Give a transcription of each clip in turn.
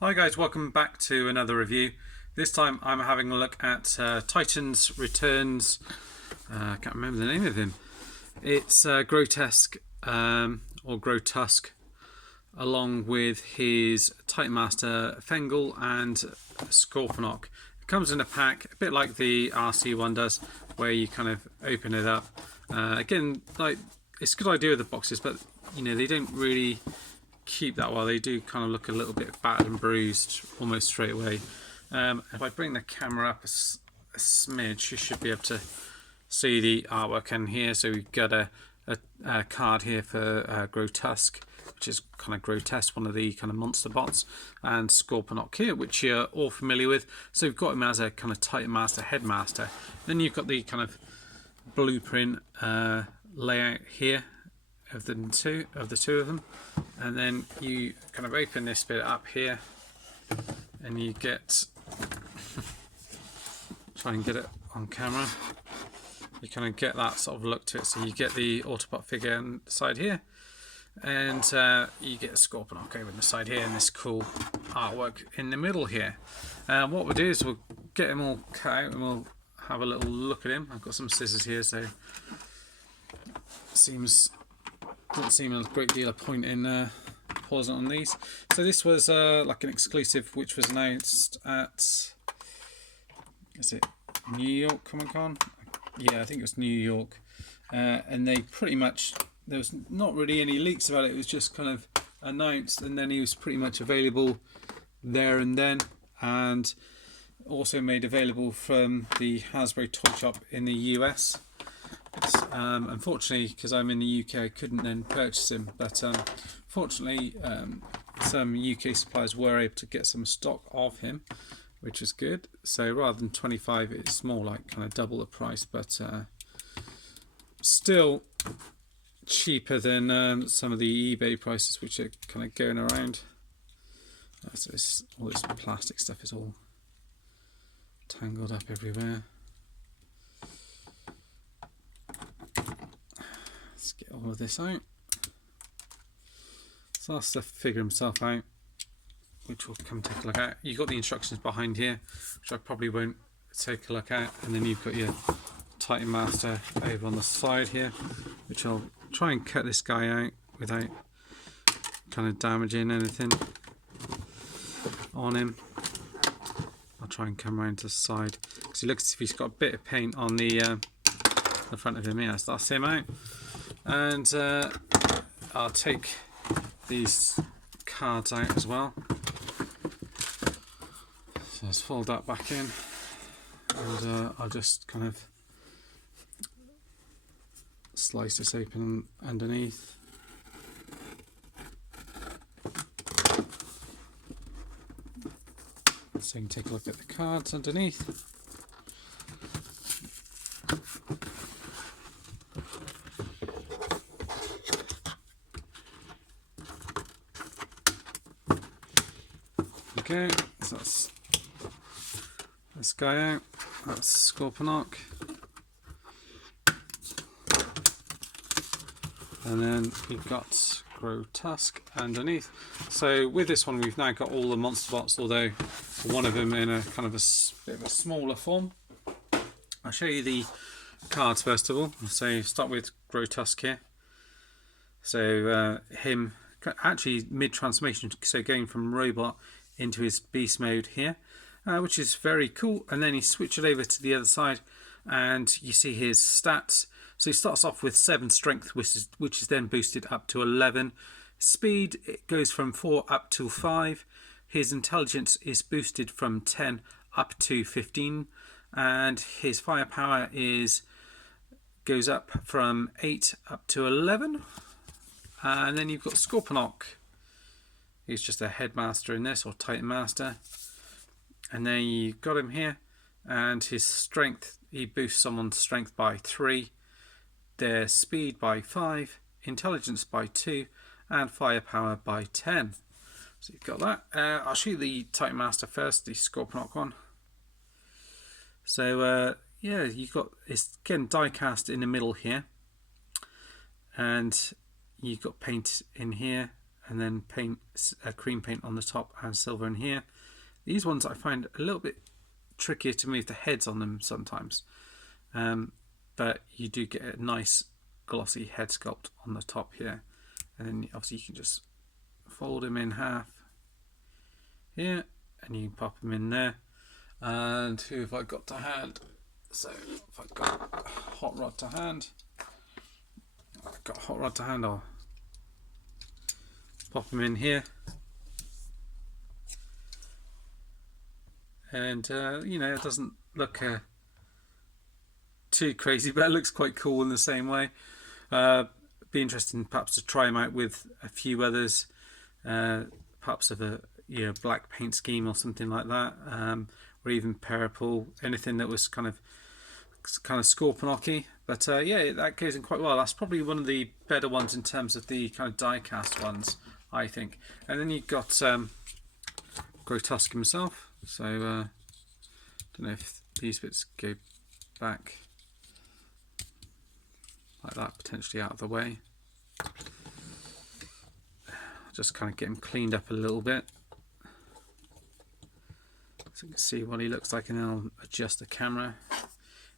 Hi guys, welcome back to another review. This time I'm having a look at Titan's Returns. I can't remember the name of him. It's Grotesque or Grotusque, along with his Titan Master Fengul and Scorponok. It comes in a pack, a bit like the RC one does, where you kind of open it up. Again, like it's a good idea with the boxes, but you know they don't really keep that well. They do kind of look a little bit battered and bruised almost straight away. If I bring the camera up a smidge, you should be able to see the artwork in here. So we've got a card here for Grotusque, which is kind of grotesque, one of the kind of monster bots, and Scorponok here, which you're all familiar with. So we've got him as a kind of Titan Master, Headmaster. Then you've got the kind of blueprint layout here of the two of them, and then you kind of open this bit up here and you get try and get it on camera. You kind of get that sort of look to it, so you get the Autobot figure on the side here, and you get a Scorponok over on the side here, and this cool artwork in the middle here. What we'll do is we'll get him all cut out and we'll have a little look at him. I've got some scissors here, so doesn't seem a great deal of point in pausing on these. So this was like an exclusive which was announced at, is it New York Comic Con? Yeah, I think it was New York. And they pretty much, there was not really any leaks about it. It was just kind of announced, and then he was pretty much available there and then, and also made available from the Hasbro toy shop in the US. Unfortunately, because I'm in the UK, I couldn't then purchase him, but fortunately some UK suppliers were able to get some stock of him, which is good. So rather than 25, it's more like kind of double the price, but still cheaper than some of the eBay prices, which are kind of going around. So all this plastic stuff is all tangled up everywhere. Let's get all of this out. So that's the figure himself out, which we'll come take a look at. You've got the instructions behind here, which I probably won't take a look at, and then you've got your Titan Master over on the side here, which I'll try and cut this guy out without kind of damaging anything on him. I'll try and come around to the side because he looks as if he's got a bit of paint on the front of him. Yes, that's him out. And I'll take these cards out as well. So let's fold that back in, and I'll just kind of slice this open underneath. So you can take a look at the cards underneath. Okay, so that's this guy out. That's Scorponok. And then you've got Grotusque underneath. So with this one, we've now got all the monster bots, although one of them in a kind of a bit of a smaller form. I'll show you the cards first of all. So start with Grotusque here. So him actually mid-transformation, so going from robot into his beast mode here, which is very cool. And then he switched it over to the other side, and you see his stats. So he starts off with 7 strength, which is then boosted up to 11. Speed, it goes from 4 up to 5. His intelligence is boosted from 10 up to 15, and his firepower goes up from 8 up to 11. And then you've got Scorponok. He's just a Headmaster in this, or Titan Master. And then you've got him here, and his strength, he boosts someone's strength by 3, their speed by 5, intelligence by 2, and firepower by 10. So you've got that. I'll show you the Titan Master first, the Scorponok one. So yeah, you've got, it's again die cast in the middle here, and you've got paint in here, and then paint cream paint on the top and silver in here. These ones I find a little bit trickier to move the heads on them sometimes, but you do get a nice glossy head sculpt on the top here, and then obviously you can just fold them in half here and you can pop them in there. And who have I got to hand? So if I've got a hot rod to hand, I'll pop them in here. And you know, it doesn't look too crazy, but it looks quite cool in the same way. Be interesting perhaps to try them out with a few others, perhaps of a black paint scheme or something like that, or even purple, anything that was kind of Scorponok-y. But yeah, that goes in quite well. That's probably one of the better ones in terms of the kind of die cast ones, I think. And then you've got Grotusque himself. So don't know if these bits go back like that, potentially out of the way. Just kind of get him cleaned up a little bit so you can see what he looks like, and then I'll adjust the camera.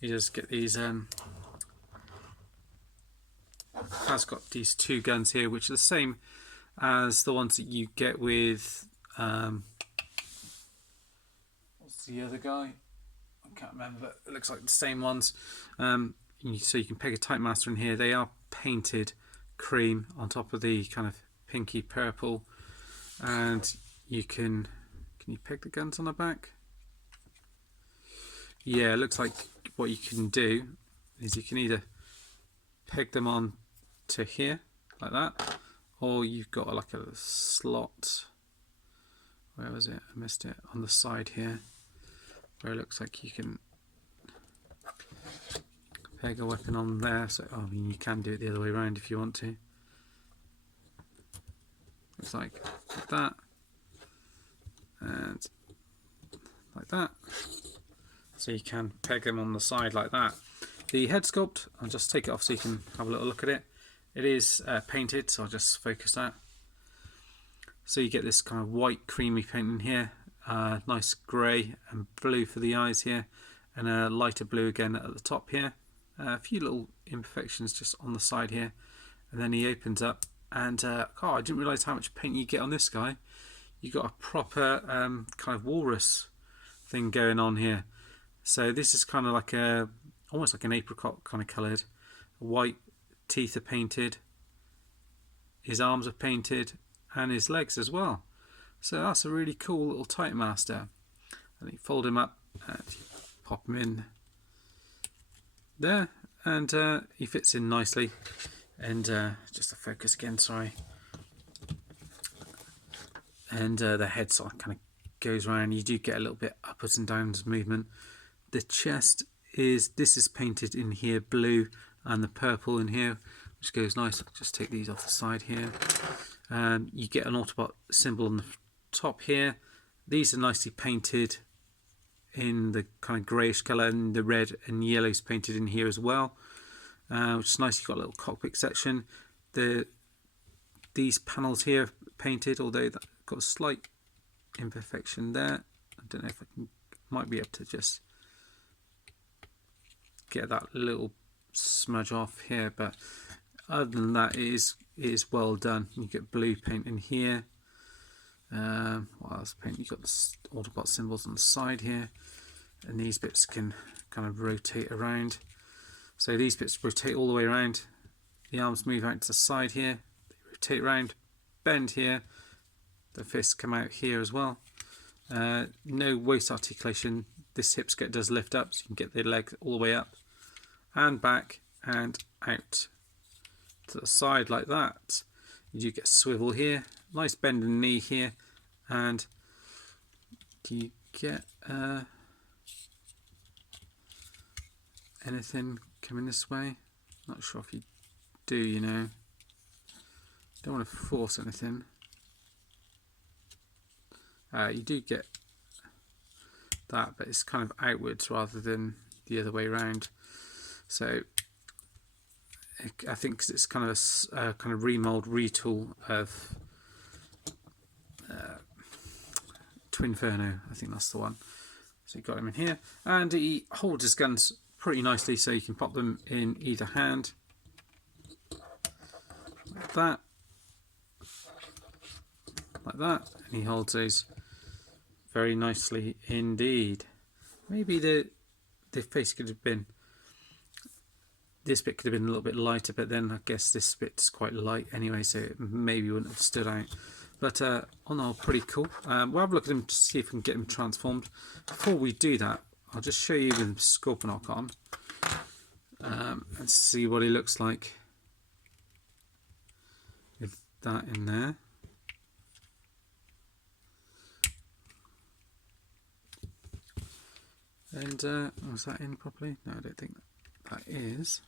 You just get these has got these two guns here, which are the same as the ones that you get with what's the other guy? I can't remember, but it looks like the same ones. So you can peg a type master in here. They are painted cream on top of the kind of pinky purple, and you can you peg the guns on the back? Yeah, it looks like what you can do is you can either peg them on to here like that, or you've got like a slot, where was it? I missed it, on the side here, where it looks like you can peg a weapon on there. So I mean, you can do it the other way around if you want to. Looks like that and like that. So you can peg them on the side like that. The head sculpt, I'll just take it off so you can have a little look at it. It is painted, so I'll just focus that. So you get this kind of white creamy paint in here, nice grey and blue for the eyes here, and a lighter blue again at the top here. A few little imperfections just on the side here, and then he opens up, and oh, I didn't realise how much paint you get on this guy. You got a proper kind of walrus thing going on here. So this is kind of like almost like an apricot kind of coloured. White teeth are painted, his arms are painted, and his legs as well. So that's a really cool little type master. And you fold him up and you pop him in there, and he fits in nicely. And just to focus again, sorry. And the head sort of kind of goes around. You do get a little bit upwards and downwards movement. The chest is painted in here blue, and the purple in here, which goes nice. I'll just take these off the side here. You get an Autobot symbol on the top here. These are nicely painted in the kind of greyish colour, and the red and yellow's painted in here as well, which is nice. You've got a little cockpit section. These panels here are painted, although that got a slight imperfection there. I don't know if I might be able to just get that little smudge off here, but other than that, it is well done. You get blue paint in here. What else paint? You've got the Autobot symbols on the side here, and these bits can kind of rotate around. So these bits rotate all the way around. The arms move out to the side here, they rotate around, bend here, the fists come out here as well. No waist articulation. This hip skirt does lift up, so you can get the leg all the way up and back and out to the side like that. You do get swivel here, nice bend in the knee here, and do you get anything coming this way? Not sure if you do, you know. Don't want to force anything. You do get that, but it's kind of outwards rather than the other way around. So I think 'cause it's kind of a kind of remold retool of Twinferno, I think that's the one. So you've got him in here, and he holds his guns pretty nicely, so you can pop them in either hand, like that, and he holds those very nicely indeed. Maybe the face could have been, this bit could have been a little bit lighter, but then I guess this bit's quite light anyway, so it maybe wouldn't have stood out. But on the whole, pretty cool. We'll have a look at him to see if we can get him transformed. Before we do that, I'll just show you with Scorponok on, and see what he looks like with that in there. And was that in properly? No, I don't think that is.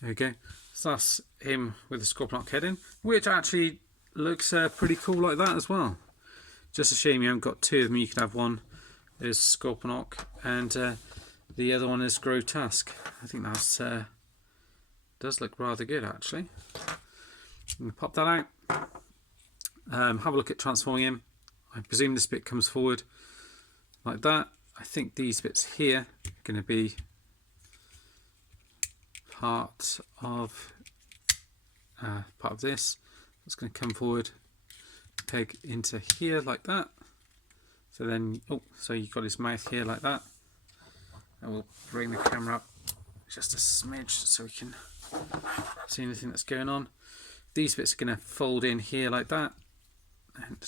There we go. So that's him with the Scorponok head in, which actually looks pretty cool like that as well. Just a shame you haven't got two of them. You could have one is Scorponok and the other one is Grotusque. I think that's does look rather good actually. I'm going to pop that out. Have a look at transforming him. I presume this bit comes forward like that. I think these bits here are going to be part of this. It's going to come forward, peg into here like that. So then, so you've got his mouth here like that. And we'll bring the camera up just a smidge so we can see anything that's going on. These bits are going to fold in here like that and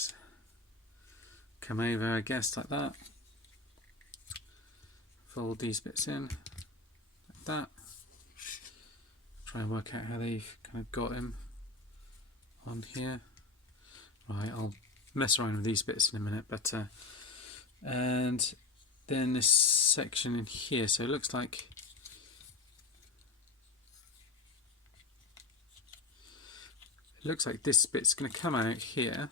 come over, I guess, like that. Fold these bits in like that. Try and work out how they've kind of got him on here. Right, I'll mess around with these bits in a minute, but and then this section in here, so it looks like this bit's going to come out here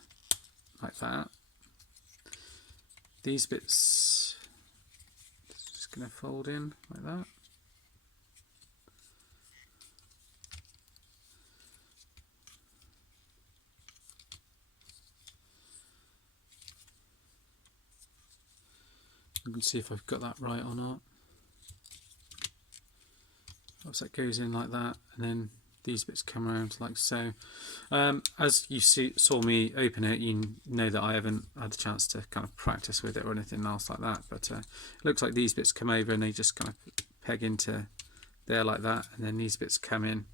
like that. These bits just going to fold in like that. I can see if I've got that right or not. So that goes in like that, and then these bits come around like so. As you saw me open it, you know that I haven't had a chance to kind of practice with it or anything else like that, but it looks like these bits come over and they just kind of peg into there like that, and then these bits come in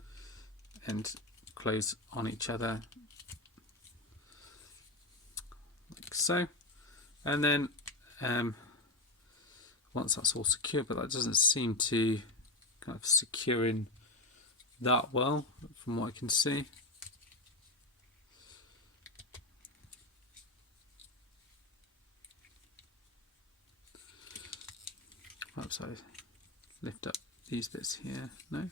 and close on each other like so. And then once that's all secure, but that doesn't seem to kind of secure in that well from what I can see. Perhaps I lift up these bits here. No.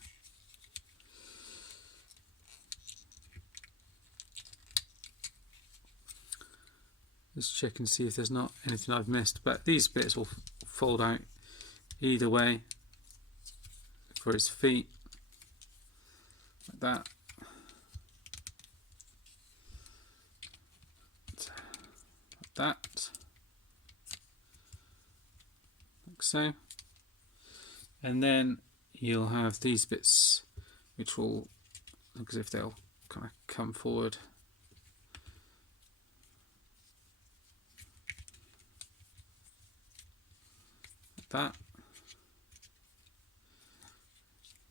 Just check and see if there's not anything I've missed, but these bits will fold out either way for his feet like that. Like that. Like so. And then you'll have these bits which will look as if they'll kind of come forward like that.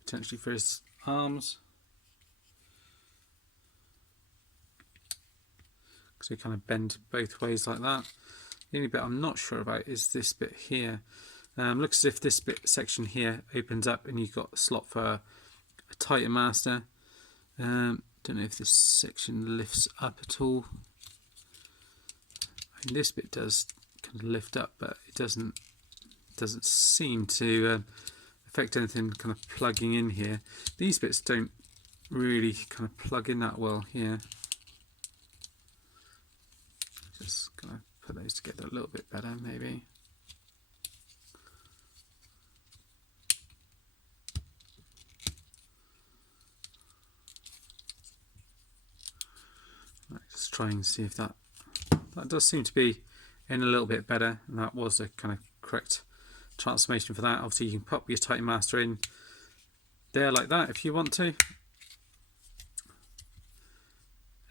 Potentially for his arms. So you kind of bend both ways like that. The only bit I'm not sure about is this bit here. Looks as if this bit section here opens up and you've got a slot for a tighter master. Don't know if this section lifts up at all. I mean, this bit does kind of lift up, but it doesn't seem to affect anything kind of plugging in here. These bits don't really kind of plug in that well here. Just kind of put those together a little bit better maybe. just try and see if that does seem to be in a little bit better, and that was the kind of correct transformation for that. Obviously you can pop your Titan Master in there like that if you want to,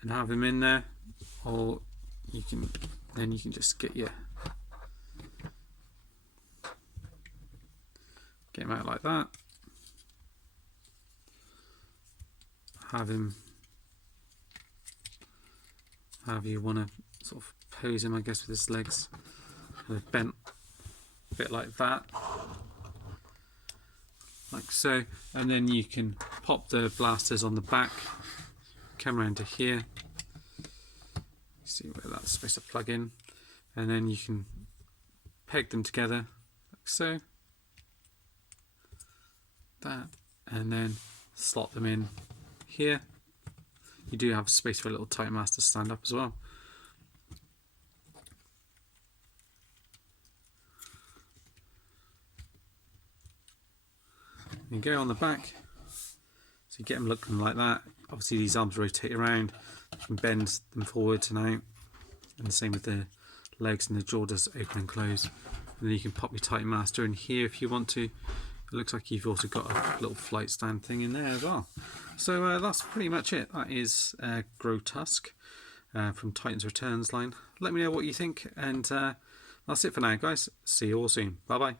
and have him in there, or you can just get him out like that, have him however you want to sort of pose him, I guess, with his legs kind of bent a bit like that, like so. And then you can pop the blasters on the back, come around to here, see where that's supposed to plug in, and then you can peg them together like so, that, and then slot them in here. You do have space for a little Titan Master to stand up as well. You go on the back, so you get them looking like that. Obviously these arms rotate around, you can bend them forwards and out, and the same with the legs, and the jaw does open and close. And then you can pop your Titan Master in here if you want to. It looks like you've also got a little flight stand thing in there as well. So that's pretty much it. That is Grotusque from Titan's Returns line. Let me know what you think, and that's it for now, guys. See you all soon. Bye bye.